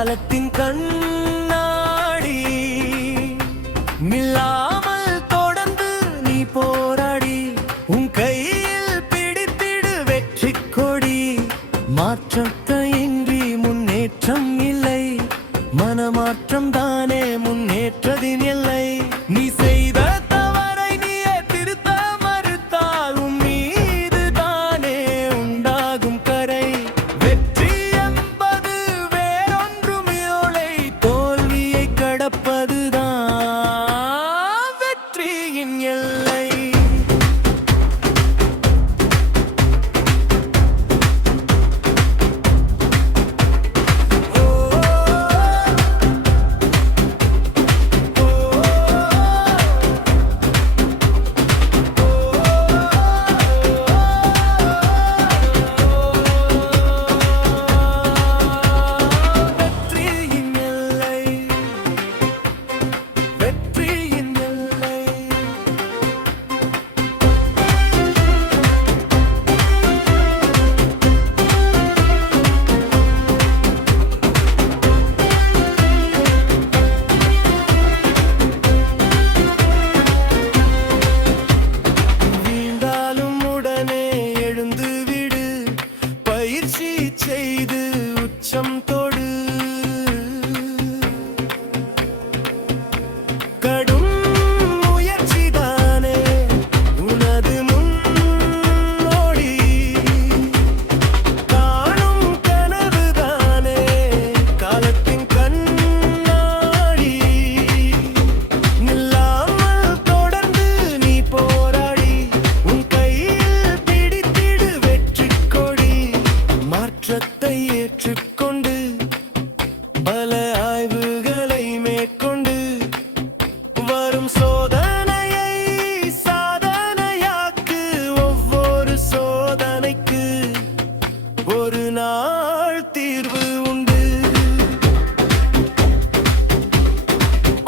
காலத்தின் கண்ணாடி மில்லாமல் தொடர்ந்து நீ போராடி உன் கையில் பிடித்திடு வெற்றி கொடி. மாற்றத்தையின்றி முன்னேற்றம் இல்லை, மனமாற்றம் தானே முன்னேற்றத்தின் எல்லை. நீ செய்த தவறை நீயே திருத்த மறுத்தால் உன் மீது தானே உண்டாகும் கரை. வெற்றி என்பது வேறொன்றும் இல்லை, தோல்வியை கடப்பதுதான் வெற்றியின் எல்லை. செய்து உச்சம் தொடு. கடும் முயற்சிதானே உனது முன்னோடி, காணும் கனவுதானே காலத்தின் கண்ணாடி. நில்லாமல் தொடர்ந்து நீ போராடி உன் கையில் பிடித்திடு வெற்றி கொடி. மாற்றத்தை ஏற்றுக்கொண்டு பல ஆய்வுகளை மேற்கொண்டு வரும் சோதனையை சாதனையாக்கு. ஒவ்வொரு சோதனைக்கு ஒரு நாள் தீர்வு உண்டு.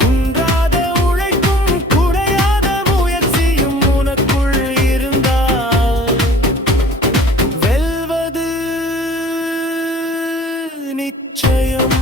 குன்றாத உழைப்பும் குறையாத முயற்சியும் உனக்குள் இருந்தால் வெல்வது நிச்சயம்.